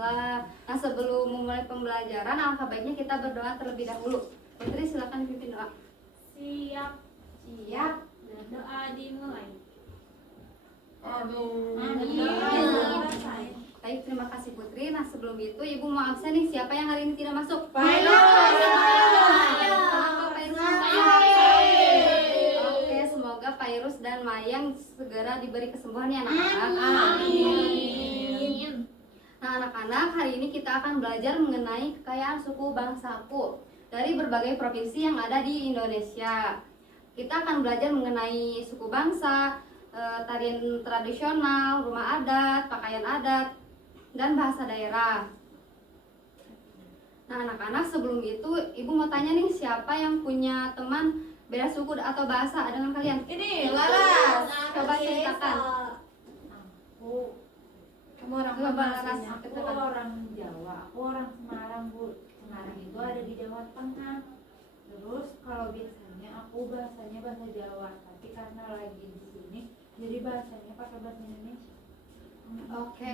Bismillah. Nah, sebelum memulai pembelajaran, alangkah baiknya kita berdoa terlebih dahulu. Putri, silakan pimpin doa. Siap. Siap. Dan doa dimulai. Amin. Baik, terima kasih Putri. Nah, sebelum itu Ibu mau absen nih. Siapa yang hari ini tidak masuk? Oke, semoga Pairus dan Mayang segera diberi kesembuhan ya anak-anak. Amin. Nah, anak-anak, hari ini kita akan belajar mengenai kekayaan suku bangsa Aku dari berbagai provinsi yang ada di Indonesia. Kita akan belajar mengenai suku bangsa, tarian tradisional, rumah adat, pakaian adat, dan bahasa daerah. Nah, anak-anak, sebelum itu Ibu mau tanya nih, siapa yang punya teman beda suku atau bahasa dengan kalian? Ini Laras. Coba ceritakan. Kamu orang Coba, mana Laras, aslinya? Aku ceritakan. orang Jawa, aku orang Semarang, Bu. Semarang itu ada di Jawa Tengah. Terus kalau biasanya aku bahasanya bahasa Jawa, tapi karena lagi di sini jadi bahasanya pakai bahasa Indonesia. Oke,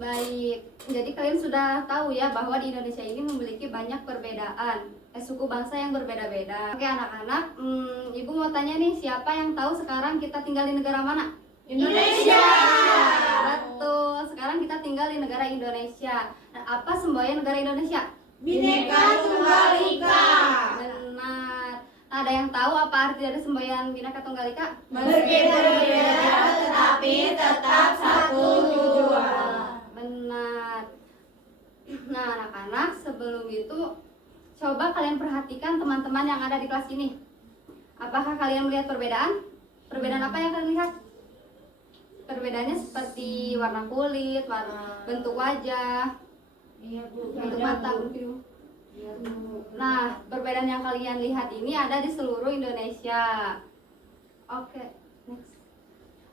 baik. Jadi kalian sudah tahu ya bahwa di Indonesia ini memiliki banyak perbedaan, suku bangsa yang berbeda-beda. Oke anak-anak, Ibu mau tanya nih, siapa yang tahu sekarang kita tinggal di negara mana? Indonesia. Betul, sekarang kita tinggal di negara Indonesia. Nah, apa semboyan negara Indonesia? Bhinneka Tunggal Ika. Benar. Nah, ada yang tahu apa arti dari semboyan Bhinneka Tunggal Ika? Berbeda-beda tetapi tetap satu tujuan. Benar. Nah, anak-anak, sebelum itu coba kalian perhatikan teman-teman yang ada di kelas ini. Apakah kalian melihat perbedaan? Perbedaan apa yang kalian lihat? Perbedaannya seperti warna kulit, bentuk wajah, Iya, Bu. bentuk Ada, mata Bu. mungkin. Iya, Bu. Nah, perbedaan yang kalian lihat ini ada di seluruh Indonesia. Oke, next.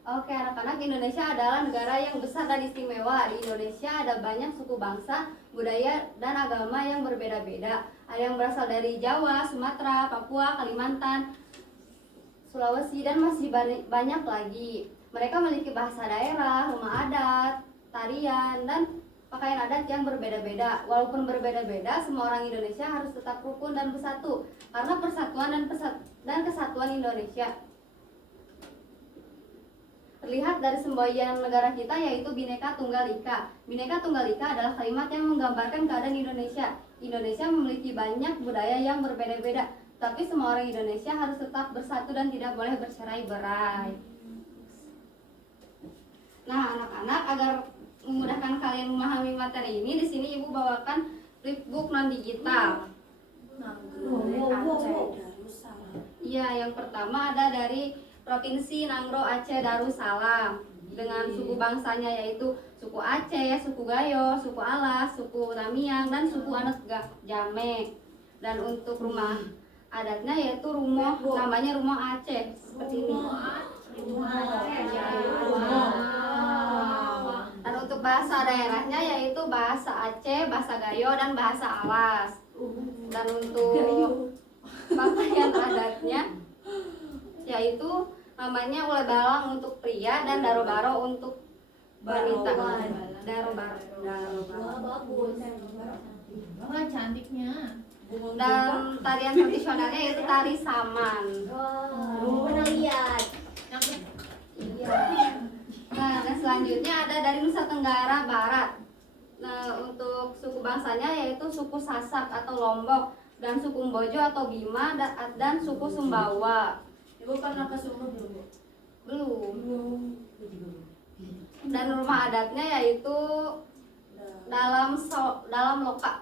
Oke, anak-anak, Indonesia adalah negara yang besar dan istimewa. Di Indonesia ada banyak suku bangsa, budaya, dan agama yang berbeda-beda. Ada yang berasal dari Jawa, Sumatera, Papua, Kalimantan, Sulawesi, dan masih banyak lagi. Mereka memiliki bahasa daerah, rumah adat, tarian, dan pakaian adat yang berbeda-beda. Walaupun berbeda-beda, semua orang Indonesia harus tetap rukun dan bersatu karena persatuan dan kesatuan Indonesia terlihat dari semboyan negara kita, yaitu Bhinneka Tunggal Ika. Bhinneka Tunggal Ika adalah kalimat yang menggambarkan keadaan Indonesia. Indonesia memiliki banyak budaya yang berbeda-beda, tapi semua orang Indonesia harus tetap bersatu dan tidak boleh bercerai-berai. Nah, anak-anak, agar memudahkan kalian memahami materi ini, di sini Ibu bawakan flipbook non digital. Iya, yang pertama ada dari Provinsi Nangro Aceh Darussalam dengan suku bangsanya yaitu suku Aceh, suku Gayo, suku Alas, suku Tamiang, dan suku Anak Jame. Dan untuk rumah adatnya yaitu namanya rumah Aceh seperti ini. Dan untuk bahasa daerahnya yaitu bahasa Aceh, bahasa Gayo, dan bahasa Alas. Dan untuk pakaian adatnya yaitu namanya ulai balang untuk pria dan darobaro untuk wanita. Darobaro. Wah, cantiknya. Dan tarian tradisionalnya yaitu tari saman. Pernah lihat. Nah, dan selanjutnya ada dari Nusa Tenggara Barat. Nah, untuk suku bangsanya yaitu suku Sasak atau Lombok, dan suku Mbojo atau Bima, dan suku Sumbawa. Ibu pernah ke Sumba belum, Bu? Belum. Dan rumah adatnya yaitu dalam loka.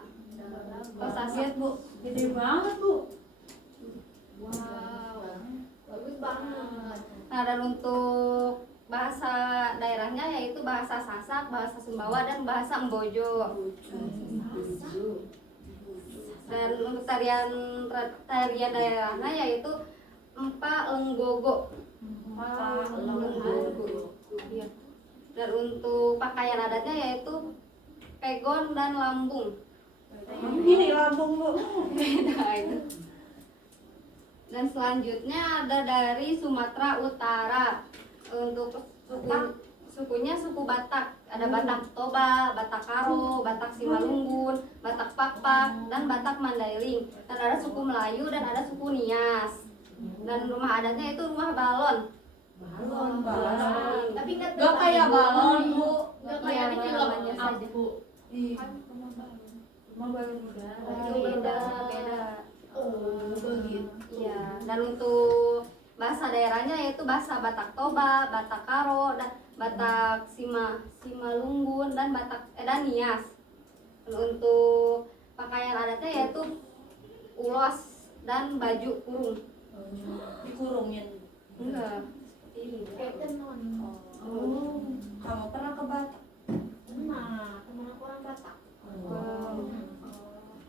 Posasiat, Bu. Gede banget, Bu. Wow, bagus banget. Nah, dan untuk bahasa daerahnya yaitu bahasa Sasak, bahasa Sumbawa, dan bahasa Mbojo. Dan untuk tarian daerahnya yaitu Empa Lenggogo. Iya. Dan untuk pakaian adatnya yaitu pegon dan lambung. Ini lambung, Bu. Beda itu. Dan selanjutnya ada dari Sumatera Utara. Untuk suku sukunya suku Batak. Ada Batak Toba, Batak Karo, Batak Simalungun, Batak Pakpak, dan Batak Mandailing. Dan ada suku Melayu dan ada suku Nias. Dan rumah adatnya itu rumah balon. Tapi nggak Gak kayak balon, Bu. Nggak Iya, kayak ini juga namanya saja. aku. Iya. Rumah balon udara. Itu beda. Oh, begitu. Iya. Dan untuk bahasa daerahnya yaitu bahasa Batak Toba, Batak Karo, dan Batak Simalungun dan dan Nias. Dan untuk pakaian adatnya yaitu ulos dan baju kurung. Dikurungin. Enggak, seperti ini. Kayak tenon. Oh. Kamu pernah ke Batak? Nah, teman aku orang Batak.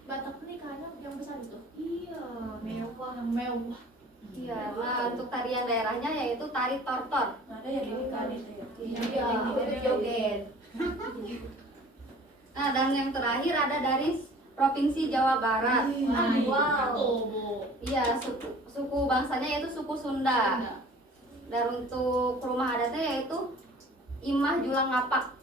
Batak nih kayaknya yang besar itu. Iya, mewah. Iya, nah untuk tarian daerahnya yaitu tari tortor. Ada yang di kali itu ya. Iya, itu joget. Nah, dan yang terakhir ada dari Provinsi Jawa Barat. Wow. Tuh, Bu. Iya, suku bangsanya yaitu suku Sunda. Dan untuk rumah adatnya yaitu Imah Julang Ngapak.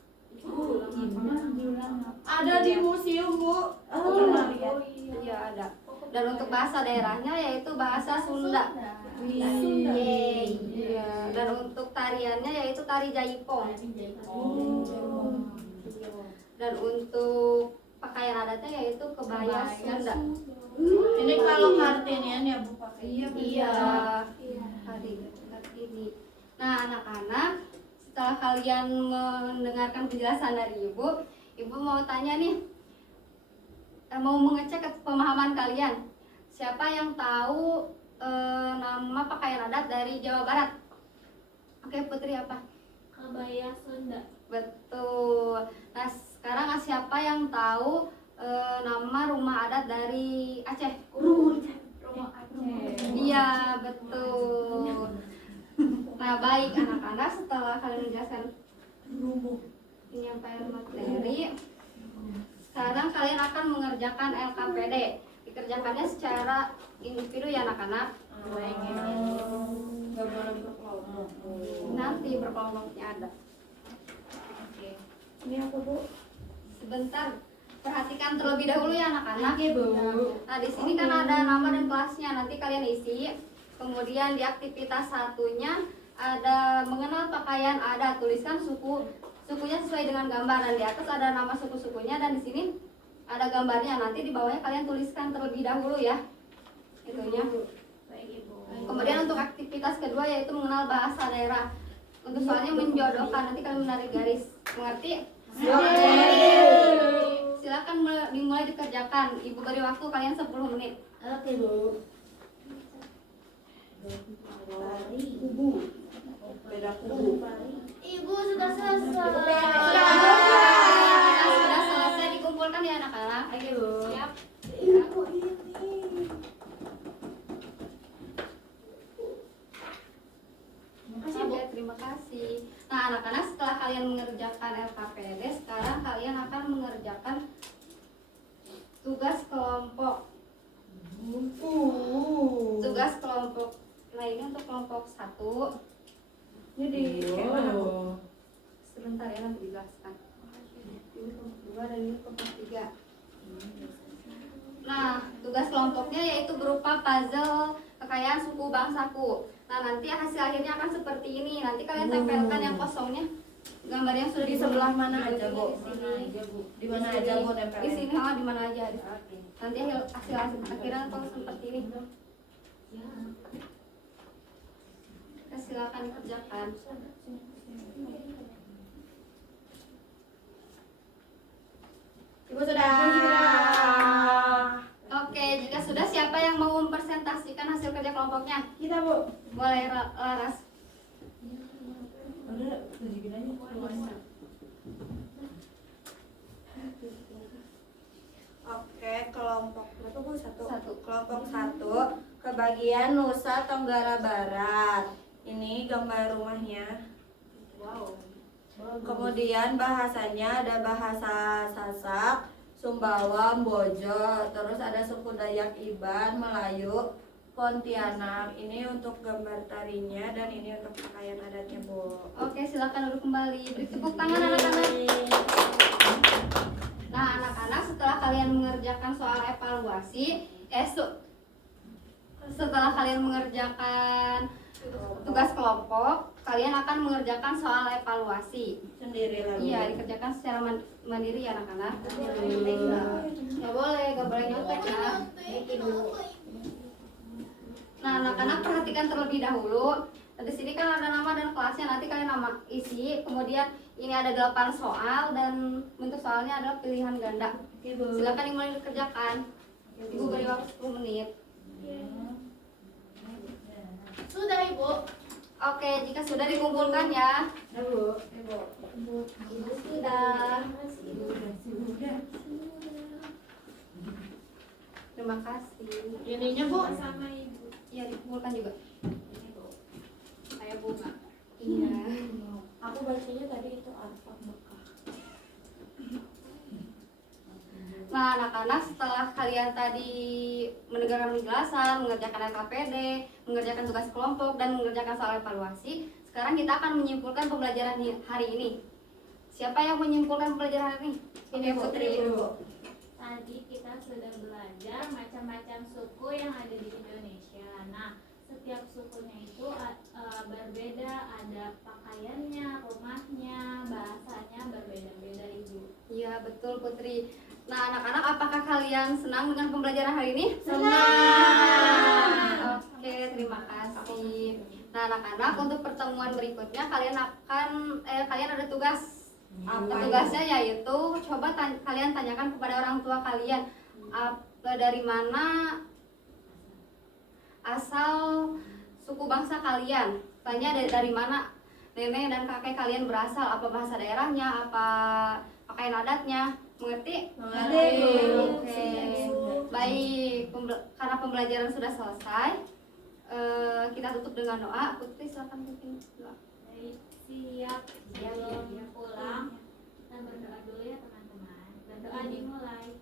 Ada di museum, Bu. Pernah lihat. Iya, ada. Dan untuk bahasa daerahnya yaitu bahasa Sunda. Yeay. Iya. Dan untuk tariannya yaitu tari Jaipong. Dan untuk pakaian adatnya yaitu kebaya Sunda. Ini kalau Kartinian ya Bu pakai. Iya. Hari ini. Nah, anak-anak, setelah kalian mendengarkan penjelasan dari Ibu mau tanya nih, mau mengecek pemahaman kalian. Siapa yang tahu nama pakaian adat dari Jawa Barat? Oke, Putri apa? Kebaya Sunda. Betul. Nah, sekarang siapa yang tahu nama rumah adat dari Aceh? Rumah Aceh. Iya, betul. Nah, baik anak-anak, setelah kalian menjelaskan penyampaian materi, sekarang kalian akan mengerjakan LKPD. Dikerjakannya secara individu ya anak-anak. Gak boleh berkelompok. Nanti berkelompoknya ada. Ini apa Bu? Sebentar, perhatikan terlebih dahulu ya anak-anak. Bu. Nah, di sini kan ada nama dan kelasnya. Nanti kalian isi. Kemudian di aktivitas satunya ada mengenal pakaian adat. Tuliskan sukunya sesuai dengan gambar, dan di atas ada nama suku-sukunya, dan di sini ada gambarnya. Nanti di bawahnya kalian tuliskan terlebih dahulu ya itunya. Kemudian untuk aktivitas kedua yaitu mengenal bahasa daerah. Untuk soalnya menjodohkan, nanti kalian menarik garis. Mengerti? Silakan dimulai dikerjakan. Ibu beri waktu kalian 10 menit. Oke, Bu. Beda kubu. Ibu sudah selesai. Sudah selesai dikumpulkan ya anak-anak. Oke, Bu. Siap. Oke, terima kasih. Nah, anak-anak, setelah kalian mengerjakan LKPD, sekarang kalian akan mengerjakan tugas kelompok. Tugas kelompok. Nah, ini untuk kelompok 1. Ini di sebentar ya, nanti dijelaskan. Ini kelompok 2 dan ini kelompok 3. Nah, tugas kelompoknya yaitu berupa puzzle kekayaan suku bangsaku. Nah, nanti hasil akhirnya akan seperti ini. Nanti kalian tempelkan yang kosongnya, gambar yang sudah Di sebelah mana aja Bu? Di sini. Di mana aja Bu tempelin? Di sini, di mana aja. Nanti hasil akhirnya kalau seperti ini. Silakan dikerjakan. Ibu sudah. Oke, jika sudah, siapa yang mau mempresentasikan hasil kerja kelompoknya? Kita Bu. Boleh, Laras. Udah, tunjukin aja. Oke, kelompok berapa Bu? Satu. Kelompok 1, kebagian Nusa Tenggara Barat. Ini gambar rumahnya. Wow. Kemudian bahasanya ada bahasa Sasak, Sumbawa, Bojo, terus ada suku Dayak Iban, Melayu, Pontianak. Ini untuk gambar tarinya dan ini untuk pakaian adatnya, Bu. Oke, silakan duduk kembali. Beri tepuk tangan anak-anak. Nah, anak-anak, setelah kalian mengerjakan soal evaluasi, setelah kalian mengerjakan tugas kelompok, kalian akan mengerjakan soal evaluasi. Sendiri lagi. Iya, dikerjakan secara mandiri ya anak-anak. Nggak boleh, nggak boleh nyontek ya. Nah, anak-anak perhatikan terlebih dahulu. Di sini kan ada nama dan kelasnya, nanti kalian nama isi. Kemudian ini ada 8 soal dan bentuk soalnya adalah pilihan ganda. Silakan dimulai dikerjakan. Ibu beri waktu 10 menit. Sudah Ibu. Oke, jika sudah dikumpulkan ya. Nah, Bu. Sudah. Terima kasih. Ininya Bu. Sama ibu. Iya, dikumpulkan juga. Ini Bu. Saya bunga. Iya. Aku bacanya tadi itu Arfak Mekah. Nah, anak-anak, setelah kalian tadi mendengarkan penjelasan, mengerjakan LKPD, mengerjakan tugas kelompok, dan mengerjakan soal evaluasi, sekarang kita akan menyimpulkan pembelajaran hari ini. Siapa yang menyimpulkan pembelajaran hari ini? Oke, Putri. Tadi kita sudah belajar macam-macam suku yang ada di Indonesia. Nah, setiap sukunya itu berbeda, ada pakaiannya, rumahnya, bahasanya berbeda-beda, Ibu. Iya, betul Putri. Nah, anak-anak, apakah kalian senang dengan pembelajaran hari ini? Senang. Oke, terima kasih. Nah, anak-anak, untuk pertemuan berikutnya kalian ada tugas. Tugasnya yaitu coba kalian tanyakan kepada orang tua kalian dari mana asal suku bangsa kalian. Tanya dari mana nenek dan kakek kalian berasal, apa bahasa daerahnya, apa pakaian adatnya. Mengerti? Mengerti. Oke. Baik, karena pembelajaran sudah selesai, kita tutup dengan doa. Putri, silakan bikin doa. Baik, siap. Sebelum pulang, kita berdoa dulu ya teman-teman. Berdoa dimulai.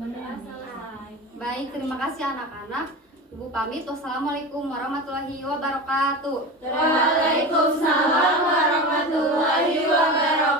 Berdoa selesai. Baik, terima kasih anak-anak. Ibu pamit. Wassalamualaikum warahmatullahi wabarakatuh. Waalaikumsalam warahmatullahi wabarakatuh.